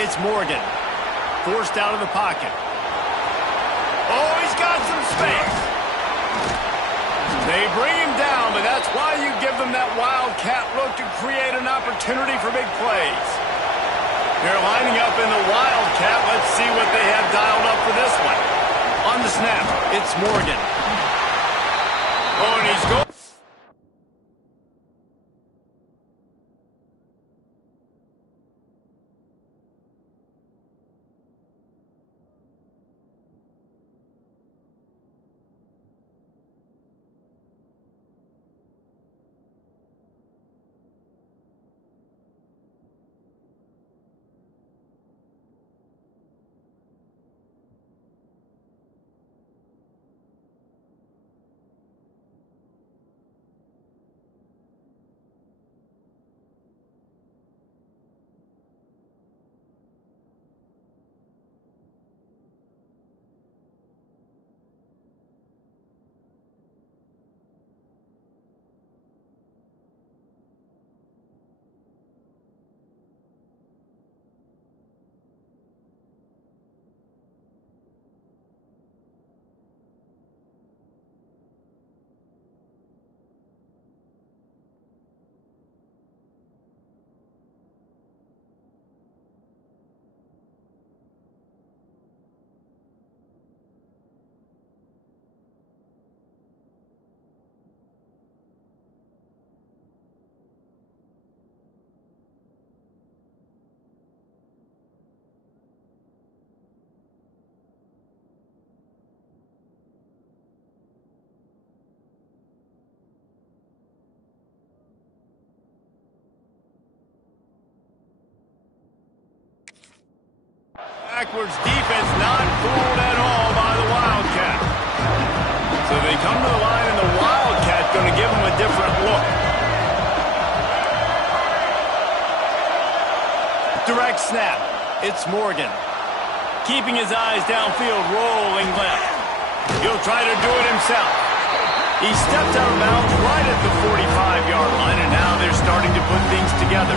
It's Morgan. Forced out of the pocket. Oh, he's got some space. They bring him down, but that's why you give them that wildcat look to create an opportunity for big plays. They're lining up in the wildcat. Let's see what they have dialed up for this one. On the snap, it's Morgan. Oh, and he's going. Backwards defense not fooled at all by the Wildcat. So they come to the line, and the Wildcat going to give them a different look. Direct snap. It's Morgan. Keeping his eyes downfield, rolling left. He'll try to do it himself. He stepped out of bounds right at the 45-yard line, and now they're starting to put things together.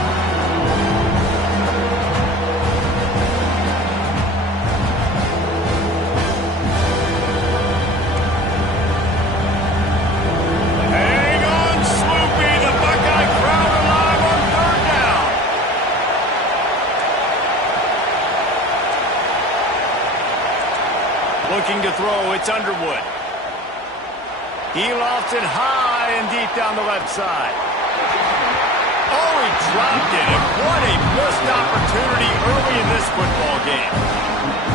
Looking to throw, it's Underwood. He lofts it high and deep down the left side. Oh, he dropped it, and what a missed opportunity early in this football game.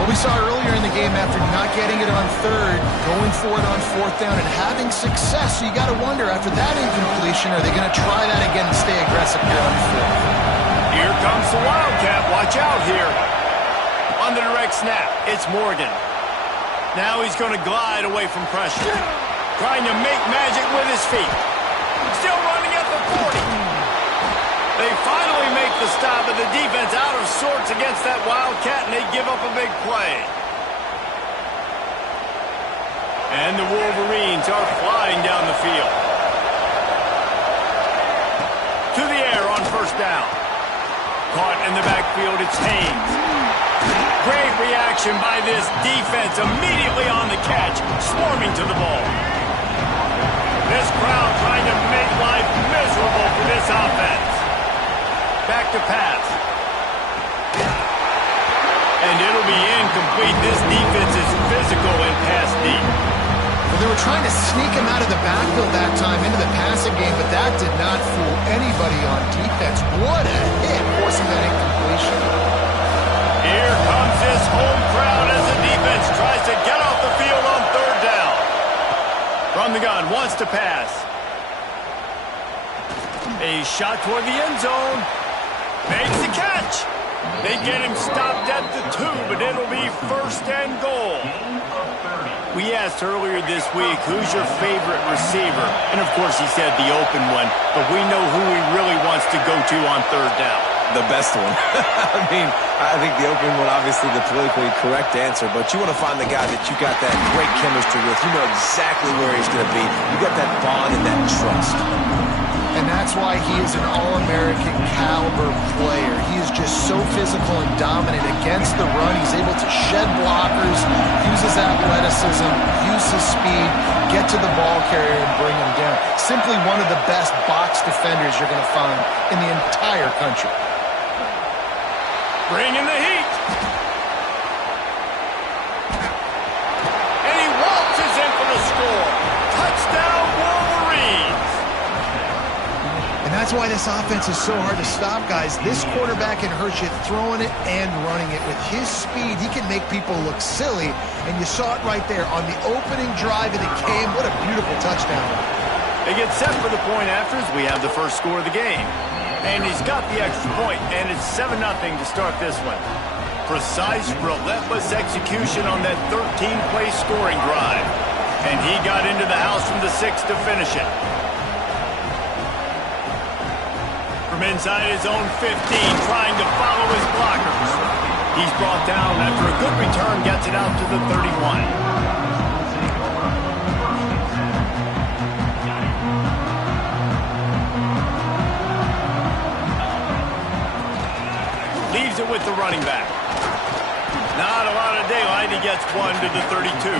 What we saw earlier in the game, after not getting it on third, going for it on fourth down and having success, so you got to wonder, after that incompletion, are they going to try that again and stay aggressive here on fourth? Here comes the Wildcat. Watch out here. On the direct snap, it's Morgan. Now he's going to glide away from pressure. Trying to make magic with his feet. Still running at the 40. They finally make the stop, but the defense out of sorts against that Wildcat, and they give up a big play. And the Wolverines are flying down the field. To the air on first down. Caught in the backfield, it's Haynes. Great reaction by this defense, immediately on the catch, swarming to the ball. This crowd trying to make life miserable for this offense. Back to pass. And it'll be incomplete. This defense is physical and pass deep. Well, they were trying to sneak him out of the backfield that time into the passing game, but that did not fool anybody on defense. What a hit, forcing that incompletion. Here comes this home crowd as the defense tries to get off the field on third down. From the gun, wants to pass. A shot toward the end zone. Makes the catch. They get him stopped at the 2, but it'll be first and goal. We asked earlier this week, who's your favorite receiver? And of course he said the open one, but we know who he really wants to go to on third down. The best one. I mean, I think the open one, obviously the politically correct answer, but you want to find the guy that you got that great chemistry with. You know exactly where he's going to be. You got that bond and that trust. And that's That's why he is an All-American caliber player. He is just so physical and dominant against the run. He's able to shed blockers, use his athleticism, use his speed, get to the ball carrier and bring him down. Simply one of the best box defenders you're going to find in the entire country. Bringing the heat. And he waltzes in for the score. Touchdown, Wolverines. And that's why this offense is so hard to stop, guys. This quarterback can hurt you throwing it and running it. With his speed, he can make people look silly. And you saw it right there on the opening drive of the game. What a beautiful touchdown. They get set for the point after as we have the first score of the game. And he's got the extra point, and it's 7-0 to start this one. Precise, relentless execution on that 13-play scoring drive. And he got into the house from the 6 to finish it. From inside his own 15, trying to follow his blockers. He's brought down after a good return, gets it out to the 31. Leaves it with the running back. Not a lot of daylight. He gets one to the 32.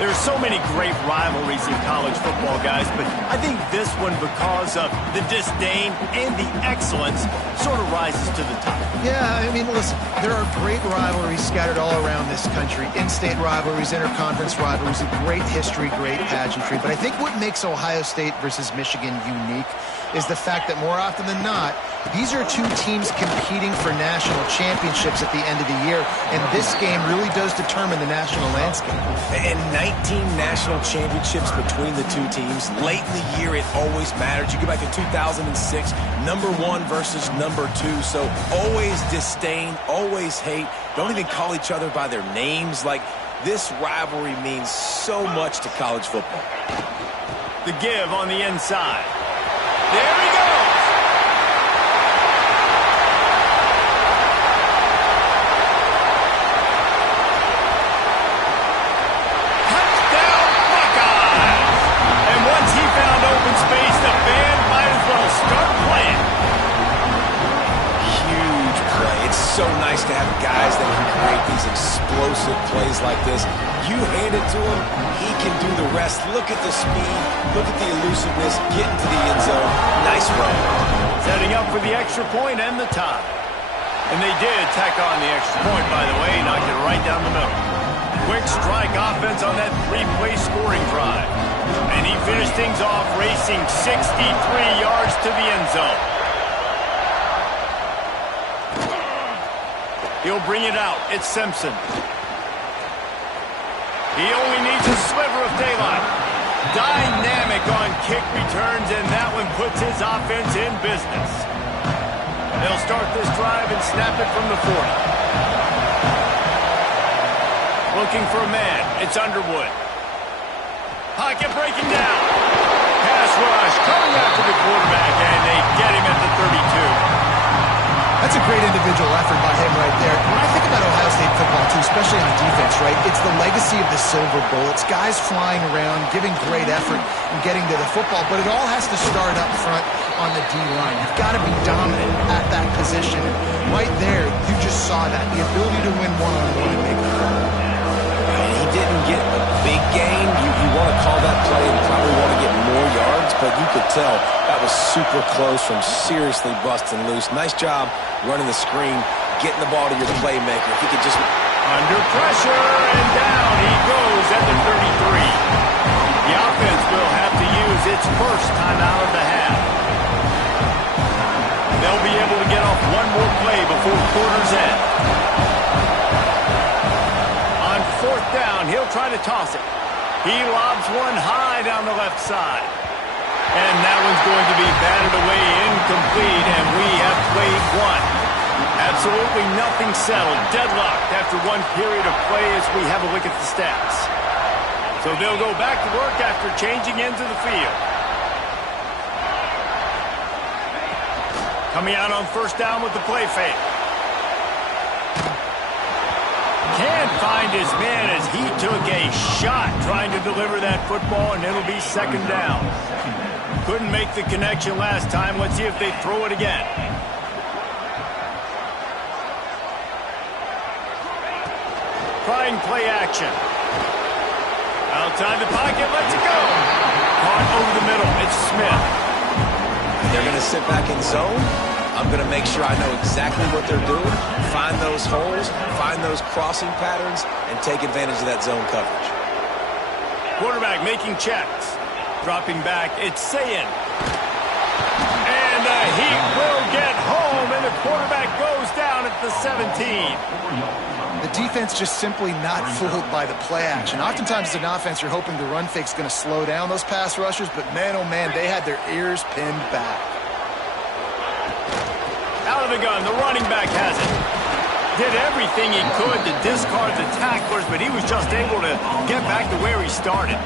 There's so many great rivalries in college football, guys, but I think this one, because of the disdain and the excellence, sort of rises to the top. Yeah, I mean, listen, there are great rivalries scattered all around this country. In-state rivalries, interconference rivalries, a great history, great pageantry. But I think what makes Ohio State versus Michigan unique is the fact that more often than not, these are two teams competing for national championships at the end of the year, and this game really does determine the national landscape. And 19 national championships between the two teams. Late in the year, it always mattered. You go back to 2006, number 1 versus number 2. So always disdain, always hate. Don't even call each other by their names. Like, this rivalry means so much to college football. The give on the inside. There he goes. Touchdown, Buckeyes. And once he found open space, the band might as well start playing. Huge play. It's so nice to have guys that can create these explosive plays like this. You hand it to him, he can do the rest. Look at the speed, look at the elusiveness, get into the end zone. Nice run. Setting up for the extra point and the tie. And they did tack on the extra point, by the way, knocked it right down the middle. Quick strike offense on that 3-play scoring drive. And he finished things off racing 63 yards to the end zone. He'll bring it out. It's Simpson. He only needs a sliver of daylight. Dynamic on kick returns, and that one puts his offense in business. They'll start this drive and snap it from the 40. Looking for a man. It's Underwood. Pocket breaking down. Pass rush coming after the quarterback, and they get him at the 32. That's a great individual effort by him right there. When I think about Ohio State football, too, especially on defense, right, it's the legacy of the Silver Bowl. It's guys flying around, giving great effort, and getting to the football. But it all has to start up front on the D-line. You've got to be dominant at that position. Right there, you just saw that. The ability to win one-on-one and make it fun. He didn't get a big gain. You want to call that play and probably want to get more yards, but you could tell that was super close from seriously busting loose. Nice job running the screen, getting the ball to your playmaker. If he could just... Under pressure, and down he goes at the 33. The offense will have to use its first timeout of the half. They'll be able to get off one more play before quarter's end. On 4th down, he'll try to toss it. He lobs one high down the left side. And that one's going to be batted away incomplete, and we have played one. Absolutely nothing settled. Deadlocked after one period of play as we have a look at the stats. So they'll go back to work after changing into the field. Coming out on 1st down with the play fake. Can't find his man as he took a shot trying to deliver that football, and it'll be 2nd down. Couldn't make the connection last time. Let's see if they throw it again. Trying play action. Outside the pocket, lets it go. Caught over the middle. It's Smith. They're going to sit back in zone. I'm going to make sure I know exactly what they're doing, find those holes, find those crossing patterns, and take advantage of that zone coverage. Quarterback making checks. Dropping back, it's Sayin. And the Heat will get home, and the quarterback goes down at the 17. The defense just simply not fooled by the play action. Oftentimes as an offense, you're hoping the run fake's going to slow down those pass rushers, but man, oh man, they had their ears pinned back. Out of the gun, the running back has it. Did everything he could to discard the tacklers, but he was just able to get back to where he started.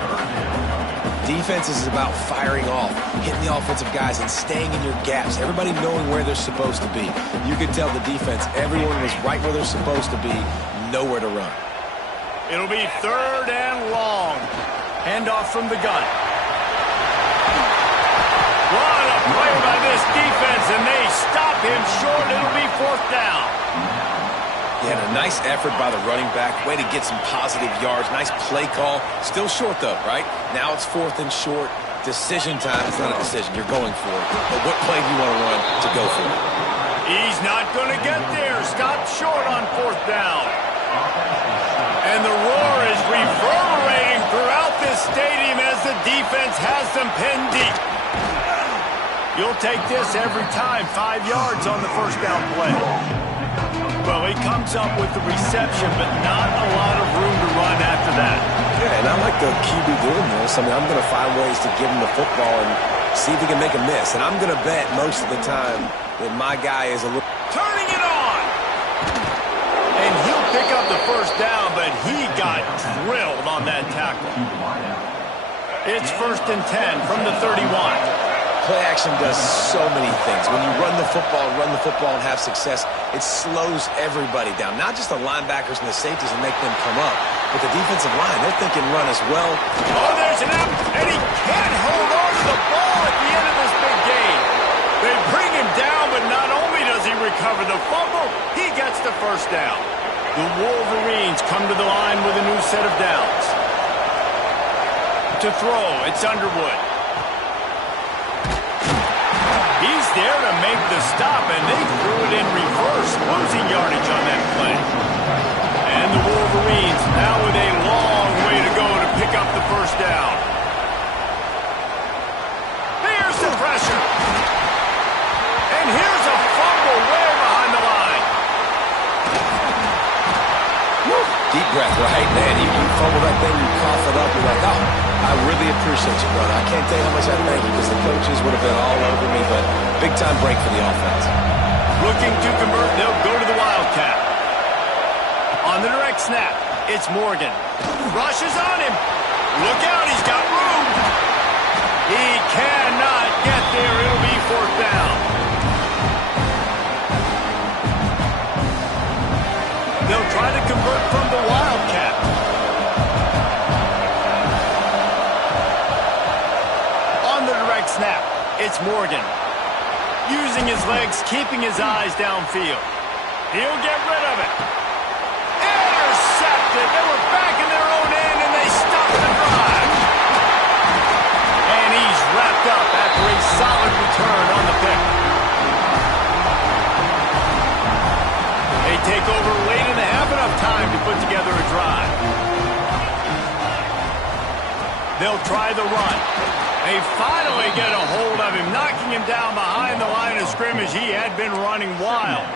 Defense is about firing off, hitting the offensive guys and staying in your gaps, everybody knowing where they're supposed to be. You could tell the defense, everyone was right where they're supposed to be, nowhere to run. It'll be 3rd and long. Handoff from the gun. What a play by this defense, and they stop him short. It'll be 4th down. Yeah, and a nice effort by the running back. Way to get some positive yards. Nice play call. Still short, though, right? Now it's 4th and short. Decision time. It's not a decision. You're going for it. But what play do you want to run to go for it? He's not going to get there. Stopped short on 4th down. And the roar is reverberating throughout this stadium as the defense has them pinned deep. You'll take this every time. 5 yards on the 1st down play. Well, he comes up with the reception, but not a lot of room to run after that. Yeah, and I like the QB doing this. I mean, I'm going to find ways to give him the football and see if he can make a miss. And I'm going to bet most of the time that my guy is a little... Turning it on! And he'll pick up the 1st down, but he got drilled on that tackle. It's 1st and 10 from the 31. Play action does so many things. When you run the football and have success, it slows everybody down. Not just the linebackers and the safeties and make them come up, but the defensive line, they're thinking run as well. Oh, there's an out, and he can't hold on to the ball at the end of this big game. They bring him down, but not only does he recover the fumble, he gets the 1st down. The Wolverines come to the line with a new set of downs. To throw, it's Underwood. He's there to make the stop, and they threw it in reverse, losing yardage on that play. And the Wolverines now with a long way to go to pick up the 1st down. Here's the pressure. And here's a fumble way behind the line. Woo. Deep breath, right, man? You fumble that thing, you cough it up, you're like, oh, I really appreciate you, brother. I can't tell you how much I thank you because the coaches would have been all over me, but big time break for the offense. Looking to convert, they'll go to the Wildcat. On the direct snap, it's Morgan. Rushes on him. Look out, he's got room. He cannot get there. It'll be 4th down. They'll try to convert from the Wildcat. On the direct snap, it's Morgan. Using his legs, keeping his eyes downfield. He'll get rid of it. Intercepted. They were back in their own end, and they stopped the drive. And he's wrapped up after a solid return on the pick. They take over late in the half, enough time to put together a drive. They'll try the run. They finally get a hold of him, knocking him down behind the line of scrimmage. He had been running wild.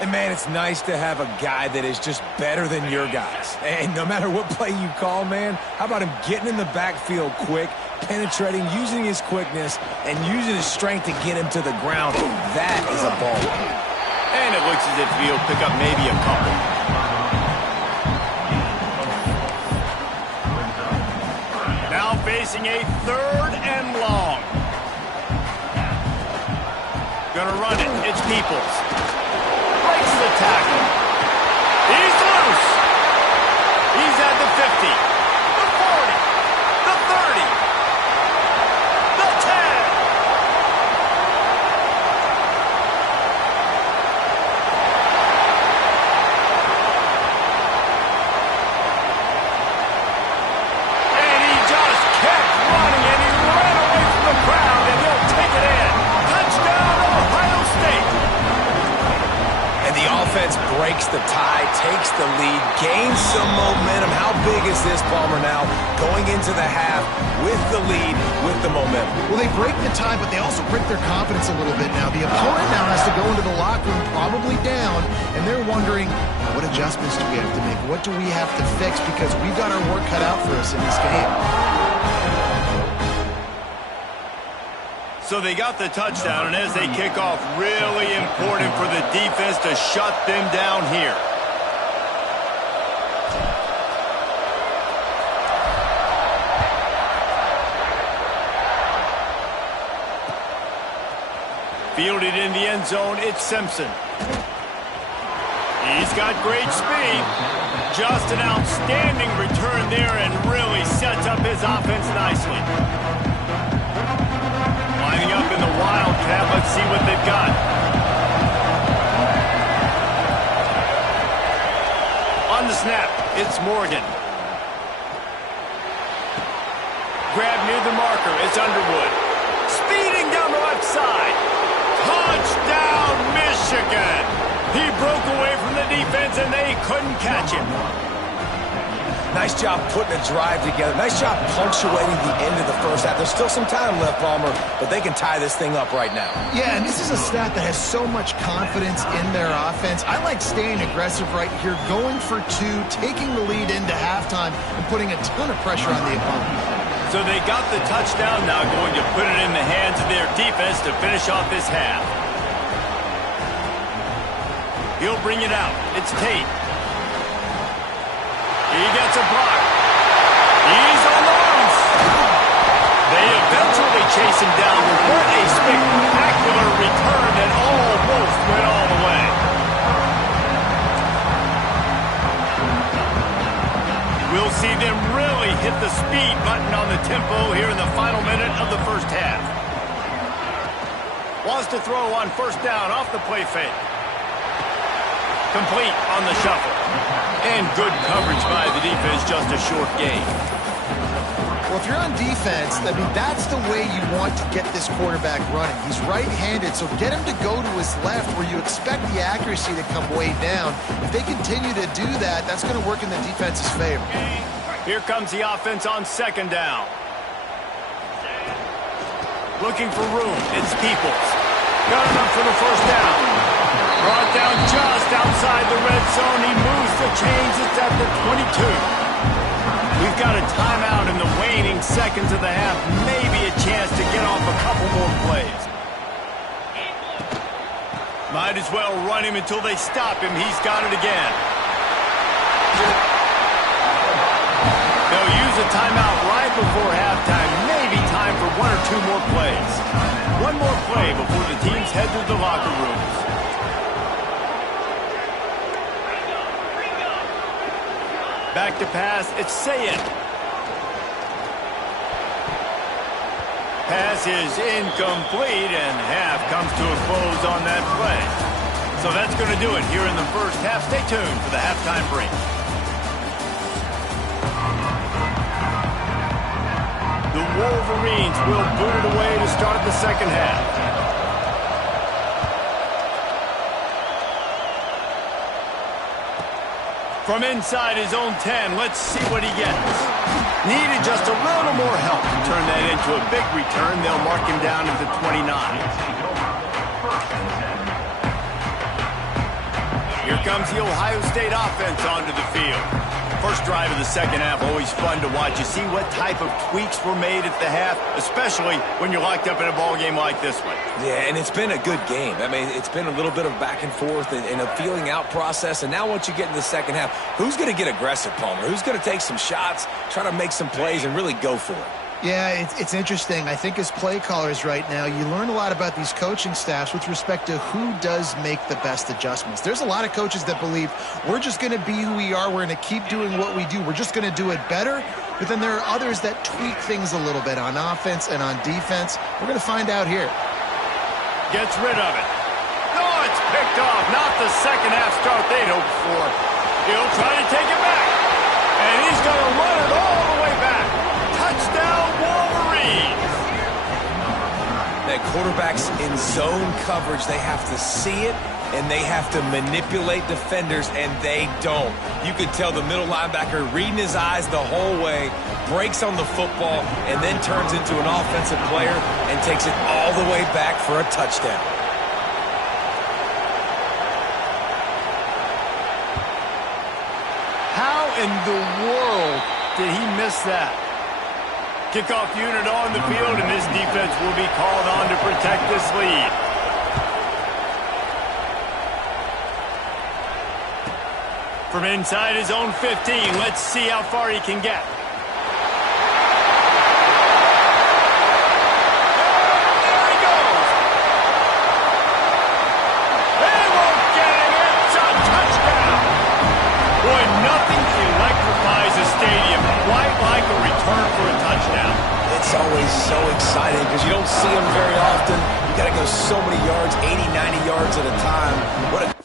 And, man, it's nice to have a guy that is just better than your guys. And no matter what play you call, man, how about him getting in the backfield quick, penetrating, using his quickness, and using his strength to get him to the ground. That is a ball. And it looks as if he'll pick up maybe a couple. Now facing a 3rd and long. Gonna run it. It's Peoples. Breaks the tackle. He's loose. He's at the 50. The 40. The 30. The defense breaks the tie, takes the lead, gains some momentum. How big is this, Palmer, now going into the half with the lead, with the momentum? Well, they break the tie, but they also break their confidence a little bit now. The opponent now has to go into the locker room probably down, and they're wondering, what adjustments do we have to make? What do we have to fix? Because we've got our work cut out for us in this game. So they got the touchdown, and as they kick off, really important for the defense to shut them down here. Fielded in the end zone, it's Simpson. He's got great speed. Just an outstanding return there and really sets up his offense nicely. Lining up in the Wildcat. Let's see what they've got. On the snap, it's Morgan. Grab near the marker, it's Underwood. Speeding down the left side. Touchdown, Michigan! He broke away from the defense, and they couldn't catch him. Nice job putting a drive together. Nice job punctuating the end of the first half. There's still some time left, Palmer, but they can tie this thing up right now. Yeah, and this is a staff that has so much confidence in their offense. I like staying aggressive right here, going for two, taking the lead into halftime, and putting a ton of pressure on the opponent. So they got the touchdown, now going to put it in the hands of their defense to finish off this half. He'll bring it out. It's Tate. He gets a block. He's on the loose. They eventually chase him down. What a spectacular return that almost went all the way. We'll see them really hit the speed button on the tempo here in the final minute of the first half. Wants to throw on first down off the play fake. Complete on the shuffle. And good coverage by the defense, just a short gain. Well, if you're on defense, I mean, that's the way you want to get this quarterback running. He's right-handed, so get him to go to his left where you expect the accuracy to come way down. If they continue to do that, that's going to work in the defense's favor. Here comes the offense on second down. Looking for room. It's Peoples. Got enough for the first down. Brought down just outside the red zone. He moves the chains. It's at the 22. We've got a timeout in the waning seconds of the half. Maybe a chance to get off a couple more plays. Might as well run him until they stop him. He's got it again. They'll use a timeout right before halftime. Maybe time for one or two more plays. One more play before the teams head to the locker rooms. Back to pass, it's Sayed. Pass is incomplete, and half comes to a close on that play. So that's going to do it here in the first half. Stay tuned for the halftime break. The Wolverines will boot it away to start the second half. From inside his own 10, let's see what he gets. Needed just a little more help to turn that into a big return. They'll mark him down at the 29. Here comes the Ohio State offense onto the field. First drive of the second half, always fun to watch. You see what type of tweaks were made at the half, especially when you're locked up in a ball game like this one. Yeah, and it's been a good game. I mean, it's been a little bit of back and forth and a feeling out process. And now once you get in the second half, who's going to get aggressive, Palmer? Who's going to take some shots, try to make some plays, and really go for it? Yeah, it's interesting. I think as play callers right now, you learn a lot about these coaching staffs with respect to who does make the best adjustments. There's a lot of coaches that believe we're just going to be who we are. We're going to keep doing what we do. We're just going to do it better. But then there are others that tweak things a little bit on offense and on defense. We're going to find out here. Gets rid of it. No, it's picked off. Not the second half start they'd hoped for. He'll try to take it back. And he's going to run it all the way back. Touchdown, Wolverines! Yeah, say, quarterbacks in zone coverage, they have to see it, and they have to manipulate defenders, and they don't. You could tell the middle linebacker reading his eyes the whole way, breaks on the football, and then turns into an offensive player and takes it all the way back for a touchdown. How in the world did he miss that? Kickoff unit on the field, and this defense will be called on to protect this lead. From inside his own 15, let's see how far he can get. There he goes. They won't get him. It's a touchdown. Boy, nothing electrifies a stadium quite like a return for a touchdown. It's always so exciting because you don't see them very often. You got to go so many yards, 80, 90 yards at a time. What a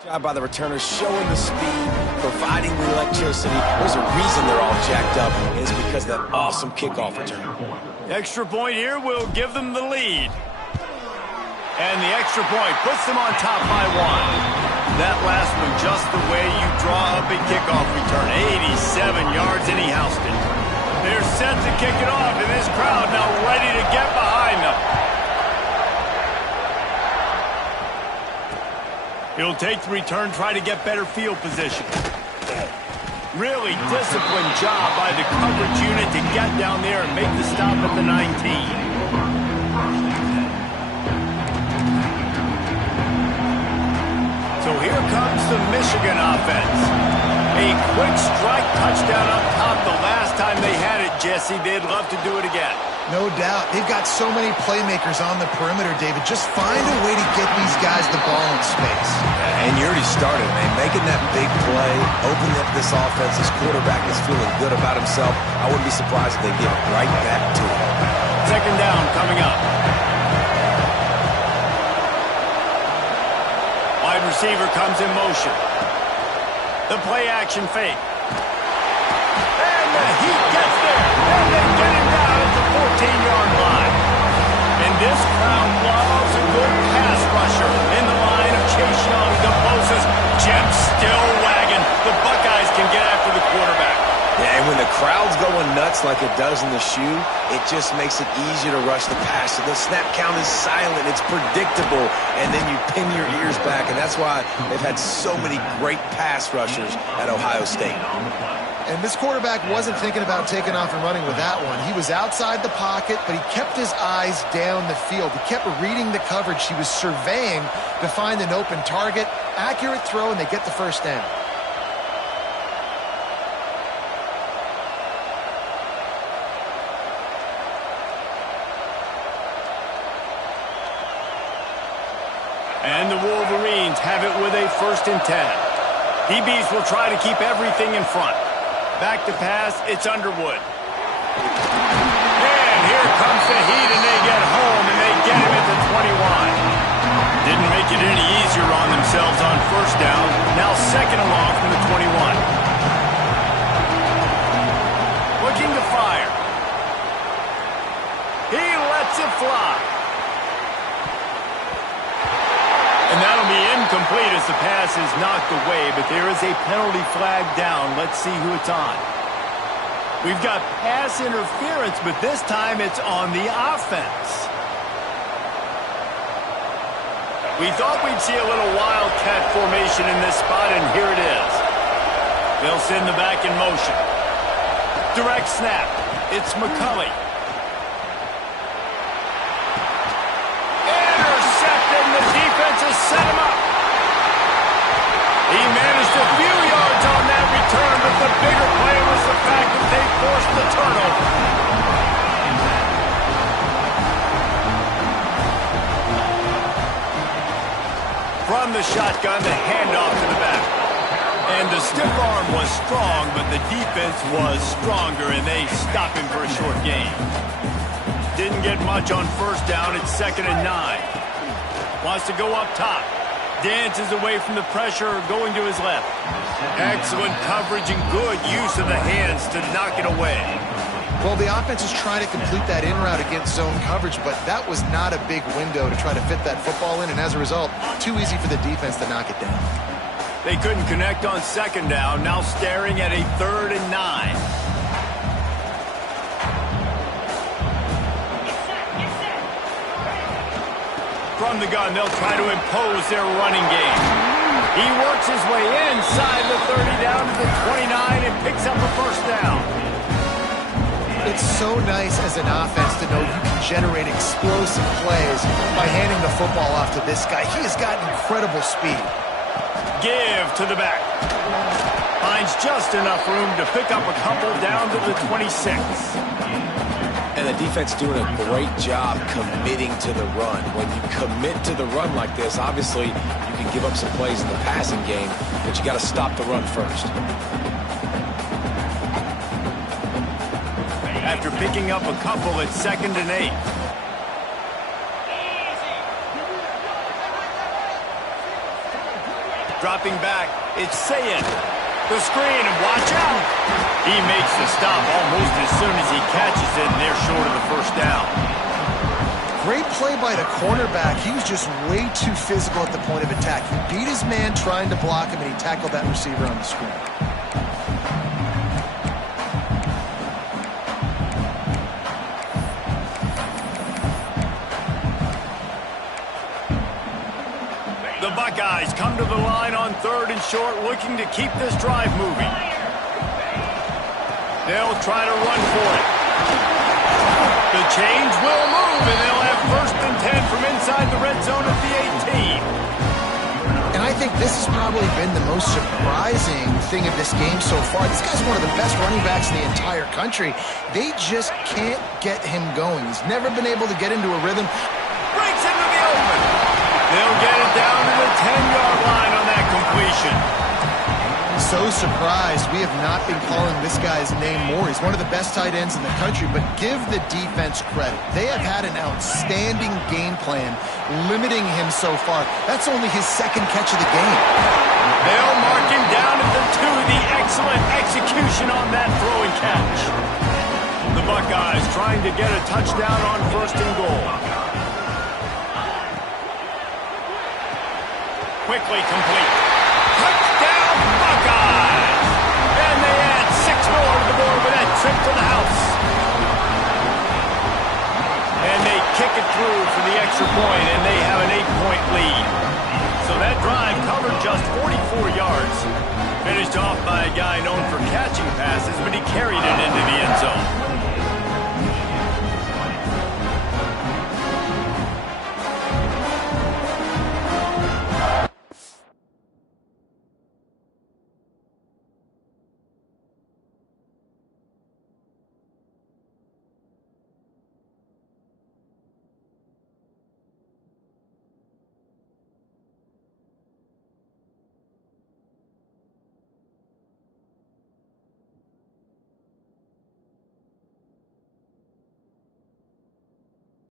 job by the returners, showing the speed, providing the electricity. There's a reason they're all jacked up, and it's because of that awesome kickoff return. Extra point here will give them the lead. And the extra point puts them on top by one. That last one just the way you draw up a kickoff return. 87 yards, and he housed it. They're set to kick it off, and this crowd now ready to get behind them. He'll take the return, try to get better field position. Really disciplined job by the coverage unit to get down there and make the stop at the 19. So here comes the Michigan offense. A quick strike touchdown up top the last time they had it, Jesse. They'd love to do it again. No doubt. They've got so many playmakers on the perimeter, David. Just find a way to get these guys the ball in space. And you already started, man. Making that big play, opening up this offense. This quarterback is feeling good about himself. I wouldn't be surprised if they give it right back to him. Second down coming up. Wide receiver comes in motion. The play action fake. And the Heat gets there. And they get him down at the 14-yard line. And this crowd loves a good pass rusher in the line of Chase Young, DeBosa's jet still wagging. The Buckeyes can get after the quarterback. Yeah, and when the crowd's going nuts like it does in the shoe, it just makes it easier to rush the passer. The snap count is silent. It's predictable. And then you pin your ears back. And that's why they've had so many great pass rushers at Ohio State. And this quarterback wasn't thinking about taking off and running with that one. He was outside the pocket, but he kept his eyes down the field. He kept reading the coverage. He was surveying to find an open target. Accurate throw, and they get the first down. And the Wolverines have it with a 1st and 10. DBs will try to keep everything in front. Back to pass, it's Underwood. And here comes the Heat, and they get home, and they get him at the themselves on first down. Now second and long from the 21. Looking to fire. He lets it fly. And that'll be incomplete as the pass is knocked away, but there is a penalty flag down. Let's see who it's on. We've got pass interference, but this time it's on the offense. We thought we'd see a little wildcat formation in this spot, and here it is. They'll send the back in motion. Direct snap. It's McCulley. Intercepted, and the defense has set him up. He managed a few yards on that return, but the bigger play was the fact that they forced the turnover. From the shotgun, the handoff to the back. And the stiff arm was strong, but the defense was stronger, and they stopped him for a short gain. Didn't get much on first down. It's 2nd and 9. Wants to go up top. Dances away from the pressure, going to his left. Excellent coverage and good use of the hands to knock it away. Well, the offense is trying to complete that in route against zone coverage, but that was not a big window to try to fit that football in, and as a result, too easy for the defense to knock it down. They couldn't connect on second down, now staring at a 3rd and 9. From the gun, they'll try to impose their running game. He works his way inside the 30 down to the 29 and picks up a first down. It's so nice as an offense to know you can generate explosive plays by handing the football off to this guy. He has got incredible speed. Give to the back. Finds just enough room to pick up a couple down to the 26. And the defense doing a great job committing to the run. When you commit to the run like this, obviously you can give up some plays in the passing game, but you got to stop the run first. After picking up a couple, it's 2nd and 8. Dropping back, it's Sayed. The screen, and watch out. He makes the stop almost as soon as he catches it, and they're short of the first down. Great play by the cornerback. He was just way too physical at the point of attack. He beat his man trying to block him, and he tackled that receiver on the screen. The Buckeyes come to the line on 3rd and short, looking to keep this drive moving. They'll try to run for it. The chains will move, and they'll have 1st and 10 from inside the red zone at the 18. And I think this has probably been the most surprising thing of this game so far. This guy's one of the best running backs in the entire country. They just can't get him going. He's never been able to get into a rhythm. Breaks into the open. They'll get it down to the 10-yard line on that completion. So surprised we have not been calling this guy's name more. He's one of the best tight ends in the country, but give the defense credit. They have had an outstanding game plan limiting him so far. That's only his 2nd catch of the game. They'll mark him down at the 2. The excellent execution on that throw and catch. The Buckeyes trying to get a touchdown on 1st and goal. Quickly complete. Touchdown Buckeyes! And they add 6 more to the board with that trip to the house. And they kick it through for the extra point, and they have an 8-point lead. So that drive covered just 44 yards. Finished off by a guy known for catching passes, but he carried it into the end zone.